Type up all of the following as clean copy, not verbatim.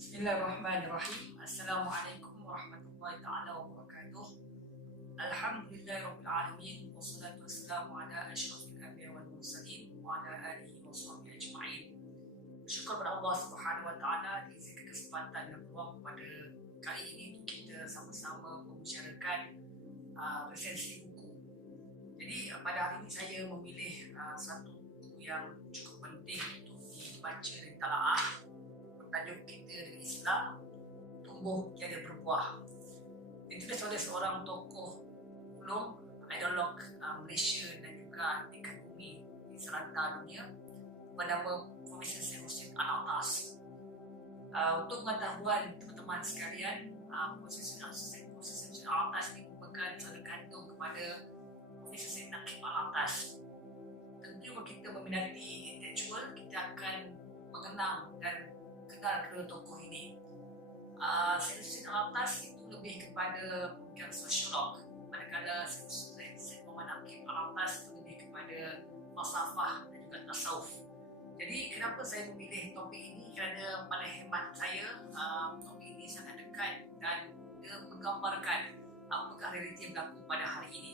Bismillahirrahmanirrahim. Assalamualaikum warahmatullahi taala wabarakatuh. Alhamdulillahirabbil alamin wassalatu wassalamu ala asyrafil anbiya'i wal mursalin wa ala alihi washabbihi ajma'in. Syukur kepada Allah Subhanahu wa taala diberikan kesempatan dan peluang pada kali ini untuk kita sama-sama membicarakan resensi buku. Jadi pada hari ini saya memilih satu buku yang cukup penting untuk dibaca dan ditalaah. Tajuk kita di Islam, Tumbuh Tiada Berbuah. Ditulis oleh seorang tokoh ulung, ideolog Malaysia dan juga ekonomi di serata dunia bernama Profesor Syed Hussein Alatas. Untuk pengetahuan teman-teman sekalian, Profesor Hussein Alatas ini merupakan saudara kandung kepada Profesor Syed Naqib Alatas. Tentu kalau kita meminati intelektual, kita akan mengenang dan kenal kedua tokoh ini. Syed Hussein Alatas itu lebih kepada pemikiran sosiolog, manakala Syed Muhammad Naqib Alatas itu lebih kepada falsafah dan juga tasawuf. Jadi kenapa saya memilih topik ini? Kerana pada hemat saya topik ini sangat dekat dan dia menggambarkan apakah realiti yang berlaku pada hari ini.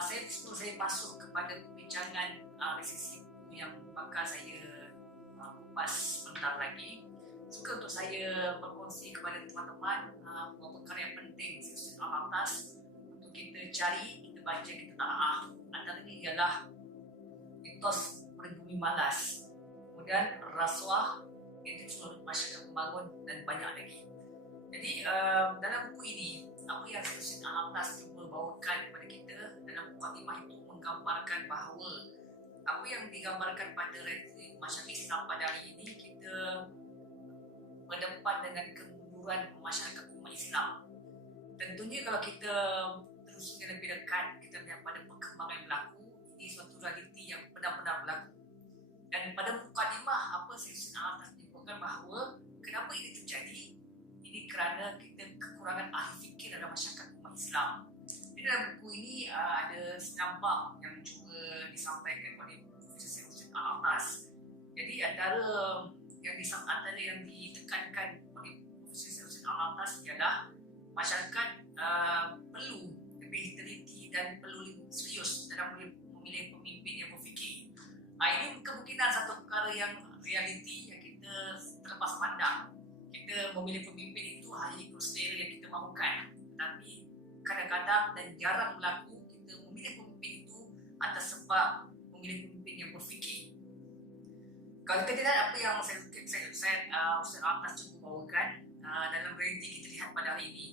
Sebelum saya masuk kepada perbincangan resesi yang bakal saya kupas sebentar lagi, suka untuk saya berkongsi kepada teman-teman beberapa karya penting Syed Hussein Alatas untuk kita cari, kita baca, kita talaah. Antara ini ialah Mitos Pribumi Malas, kemudian Rasuah, Intelektual Masyarakat Pembangun dan banyak lagi. Jadi dalam buku ini, apa yang Syed Hussein Alatas cuba bawakan kepada kita dalam mukadimah itu menggambarkan bahawa apa yang digambarkan pada realiti masyarakat Islam pada hari ini, kita berdepan dengan kemunduran masyarakat umat Islam. Tentunya kalau kita teruskan lebih dekat, kita melihat pada perkembangan yang berlaku, ini suatu realiti yang benar-benar berlaku. Dan pada mukadimah apa Syed Hussein Alatas menyebutkan bahawa kenapa ini terjadi? Ini kerana kita kekurangan ahli fikir dalam masyarakat umat Islam. Di dalam buku ini ada senambang yang cuba disampaikan oleh Profesor Syed Hussein Alatas. Jadi antara yang ditekankan oleh Profesor Syed Hussein Alatas ialah masyarakat perlu lebih teliti dan perlu serius dalam memilih pemimpin yang berfikir. Ini kemungkinan satu perkara yang realiti yang kita terlepas pandang. Kita memilih pemimpin itu hanya ikut selera yang kita mahukan, tapi kadang-kadang dan jarang berlaku kita memilih pemimpin itu atas sebab memilih pemimpin yang berfikir. Kalau kita lihat apa yang Syed Alatas cuba bawakan dalam realiti kita lihat pada hari ini,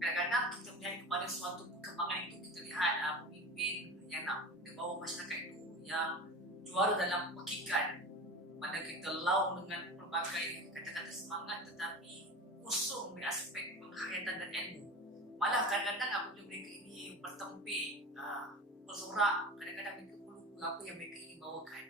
kadang-kadang kita melihat kepada suatu perkembangan itu, kita lihat pemimpin yang nak bawa masyarakat itu yang juara dalam pekikan, mana kita laung dengan pelbagai kata-kata semangat tetapi kosong dari aspek penghayatan dan ilmu. Malah kadang-kadang apabila mereka ini bertempik, bersorak, kadang-kadang mereka perlu apa yang mereka ingin bawakan.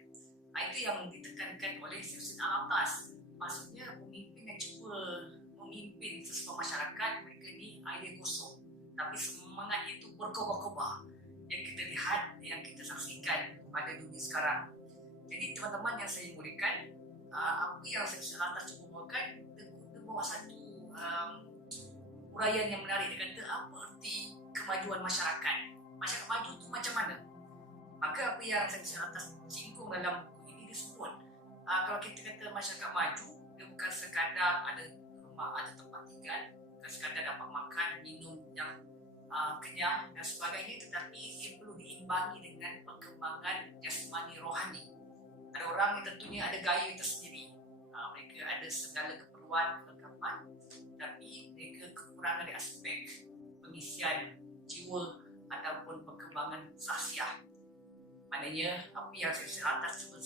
Itu yang ditekankan oleh Syed Hussein Alatas. Maksudnya pemimpin yang cuba memimpin sesebuah masyarakat, mereka ni idea kosong, tapi semangat itu berkobar-kobar yang kita lihat, yang kita saksikan pada dunia sekarang. Jadi teman-teman yang saya muliakan, apa yang Syed Hussein Alatas cuba bawakan, dia bawa satu uraian yang menarik. Dia kata apa arti kemajuan masyarakat. Masyarakat maju itu macam mana? Maka apa yang Syed Hussein Alatas singgung dalam buku ini, dia sebut kalau kita kata masyarakat maju, dia bukan sekadar ada rumah, ada tempat tinggal, bukan sekadar dapat makan, minum yang kenyang dan sebagainya, tetapi dia perlu diimbangi dengan perkembangan jasmani rohani. Ada orang yang tentunya ada gaya tersendiri, mereka ada segala keperluan, kelengkapan, tapi mereka kekurangan di aspek pengisian jiwa ataupun perkembangan sahsiah. Maknanya apa yang saya atas cuba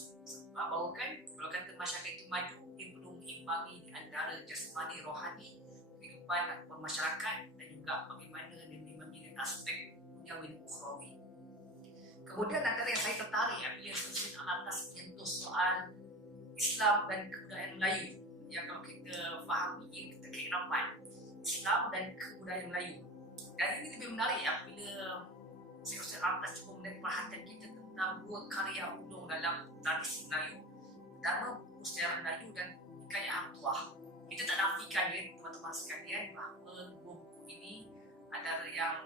bawakan, kalau kata masyarakat itu maju, dia perlu mengimbangi di antara jasmani rohani kehidupan bermasyarakat dan juga bagaimana dia mengimbangi dengan aspek duniawi dan ukhrawi. Kemudian antara yang saya tertarik apabila Syed Alatas menyentuh soal Islam dan kebudayaan Melayu, yang kalau kita fahami kita keirapan Islam dan kebudayaan Melayu. Dan ini lebih menarik apabila Syed Alatas cuba menarik perhatian kita tentang dua karya ulung dalam tradisi Melayu. Pertama, buku sejarah Melayu dan hikayat Hang Tuah. Kita tak nafikan ya teman-teman sekalian bahawa buku ini adalah yang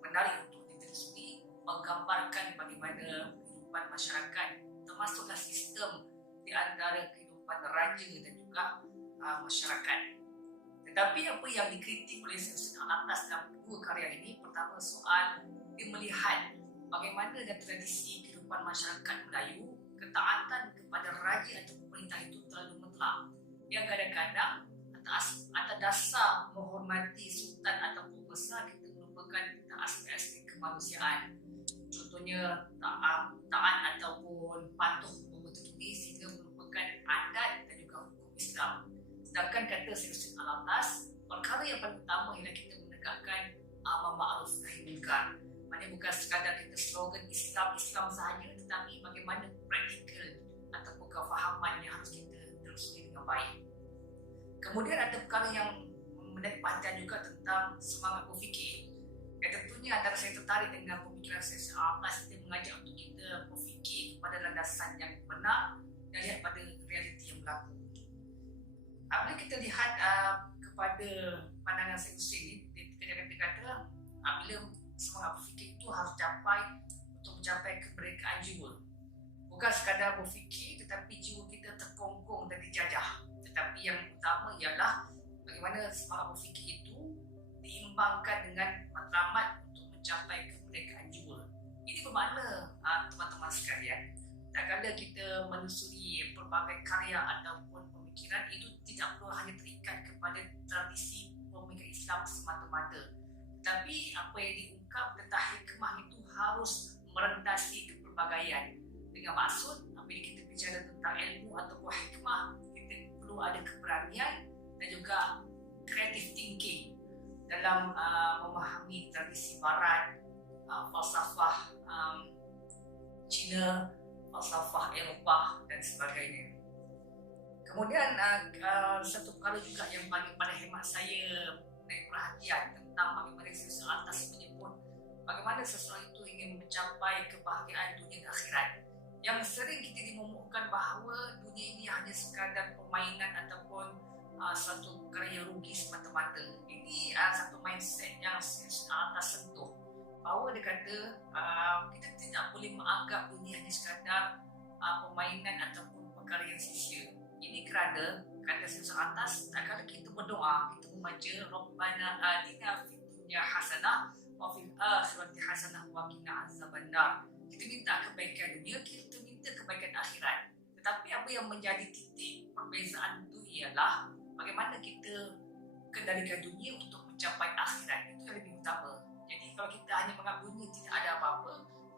menarik untuk ditelusuri, menggambarkan bagaimana kehidupan masyarakat, termasuklah sistem di antara kehidupan raja dan juga masyarakat. Tetapi apa yang dikritik oleh Syed Alatas dalam dua karya ini, pertama soal dia melihat bagaimana dalam tradisi kehidupan masyarakat Melayu, ketaatan kepada raja atau pemerintah itu terlalu mutlak. Yang kadang-kadang atas dasar menghormati sultan atau pembesar, kita melupakan tentang aspek-aspek kemanusiaan. Contohnya taat ataupun patuh membentuk ini sehingga melupakan adat dan juga hukum Islam. Sedangkan kata Syed Alatas, perkara yang paling utama ialah kita menegakkan amar ma'ruf nahi munkar. Maksudnya bukan sekadar kita slogan Islam sahaja, tetapi bagaimana praktikal ataupun kefahaman yang harus kita telusuri dengan baik. Kemudian ada perkara yang menarik perhatian juga tentang semangat berfikir. Tentunya antara saya tertarik dengan pemikiran Syed Alatas, dia mengajak untuk kita berfikir kepada landasan yang benar dan lihat pada realiti yang berlaku. Apabila kita lihat kepada pandangan Syed Hussein ni, dia kata bila semangat berfikir itu harus untuk mencapai kemerdekaan jiwa. Bukan sekadar berfikir, tetapi jiwa kita terkongkong dan dijajah. Tetapi yang utama ialah bagaimana semangat berfikir itu diimbangkan dengan matlamat untuk mencapai kemerdekaan jiwa. Ini bermakna teman-teman sekalian, tak kala kita menelusuri pelbagai karya ataupun pemikiran, itu tidak perlu hanya terikat kepada tradisi pemikiran Islam semata-mata, tapi apa yang diungkap tentang hikmah itu harus merentasi kepelbagaian. Dengan maksud apabila kita bicara tentang ilmu ataupun hikmah, kita perlu ada keberanian dan juga creative thinking dalam memahami tradisi barat, falsafah Cina, falsafah Eropah dan sebagainya. Kemudian satu perkara juga yang paling pada hemat saya menarik perhatian tentang bagaimana Syed Alatas menyebut bagaimana seseorang itu ingin mencapai kebahagiaan dunia dan akhirat. Yang sering kita dimomokkan bahawa dunia ini hanya sekadar permainan ataupun satu perkara yang rugi semata-mata. Ini satu mindset yang Syed Alatas sentuh, bahawa dia kata kita tidak boleh menganggap dunia hanya sekadar permainan ataupun perkara yang sia-sia. Ini kerana kata Syed Alatas, tak kala kita berdoa, kita membaca Rabbana atina fid dunya hasanah wa fil akhirati hasanah wa qina azabannar. Kita minta kebaikan dunia, kita minta kebaikan akhirat. Tetapi apa yang menjadi titik perbezaan itu ialah bagaimana kita kendalikan dunia untuk mencapai akhirat. Itu yang lebih utama. Jadi kalau kita hanya menganggap dunia tidak ada apa-apa,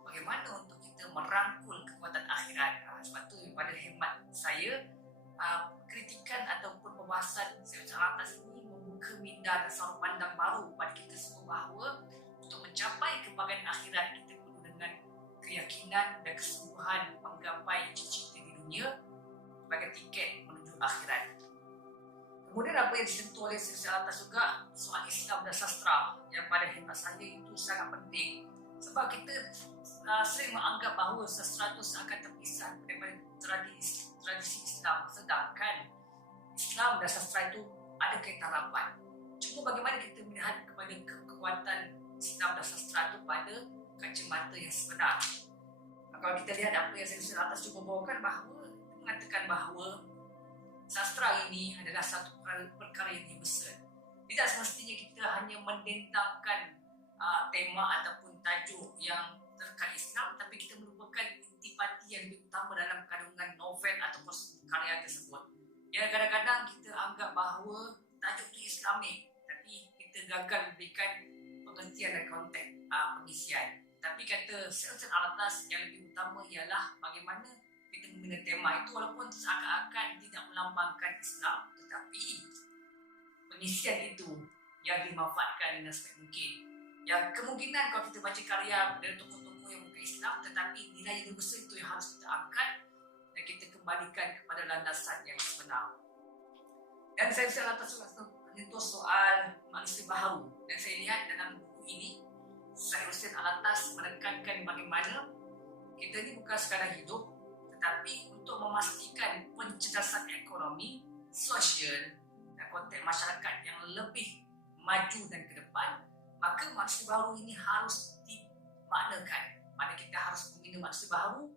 bagaimana untuk kita merangkul kekuatan akhirat? Sebab itu pada hemat saya, kritikan ataupun pembahasan Syed Alatas ini membuka minda dan sudut pandang baru pada kita semua bahawa untuk mencapai kebahagiaan akhirat, kita perlu dengan keyakinan dan kesungguhan menggapai cita-cita di dunia sebagai tiket menuju akhirat. Kemudian apa yang disentuh oleh Syed Alatas juga soal Islam dan sastra, yang pada hemat saya itu sangat penting. Sebab kita sering menganggap bahawa sastra itu seakan terpisah daripada tradisi Islam, sedangkan Islam dan sastra itu ada kaitan rapat. Cuma bagaimana kita melihat kepada kekuatan Islam dan sastra itu pada kacamata yang sebenar. Kalau kita lihat apa yang Syed Alatas cuba bawakan, bahawa mengatakan bahawa sastra ini adalah satu perkara yang besar. Tidak semestinya kita hanya mendentangkan tema ataupun tajuk yang terkait Islam, tapi kita merupakan intipati yang lebih utama dalam kandungan novel ataupun karya tersebut. Ya, kadang-kadang kita anggap bahawa tajuk itu Islamik, tapi kita gagal memberikan pengertian dan konteks pengisian. Tapi kata Syed Alatas, yang lebih utama ialah bagaimana kita membina tema itu walaupun seakan-akan tidak melambangkan Islam, tetapi pengisian itu yang dimanfaatkan dengan sebaik mungkin. Yang kemungkinan kalau kita baca karya dari tokoh-tokoh yang bukan Islam, tetapi nilai yang besar itu yang harus kita angkat dan kita kembalikan kepada landasan yang sebenar. Dan saya Alatas juga menyentuh soal manusia baharu, dan saya lihat dalam buku ini Syed Alatas menekankan bagaimana kita ini bukan sekadar hidup, tetapi untuk memastikan pencerdasan ekonomi, sosial dan konteks masyarakat yang lebih maju dan ke depan, maka manusia baru ini harus dimaknakan. Mana kita harus membina manusia baru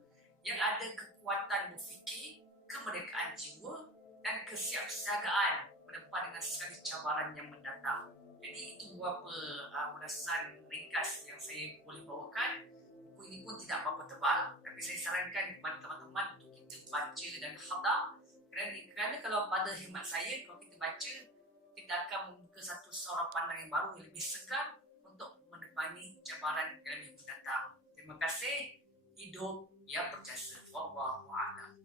yang ada kekuatan berfikir, kemerdekaan jiwa dan kesiapsiagaan berdepan dengan segala cabaran yang mendatang. Jadi itu beberapa ulasan ringkas yang saya boleh bawakan. Buku ini pun tidak berapa tebal, tapi saya sarankan kepada teman-teman untuk kita baca dan hadam. Kerana kalau pada khidmat saya, kalau kita baca, kita akan membuka satu seorang pandang yang baru, yang lebih segar untuk menepani cabaran yang lebih mendatang. Terima kasih. Hidup yang berjasa. Wallahu a'lam.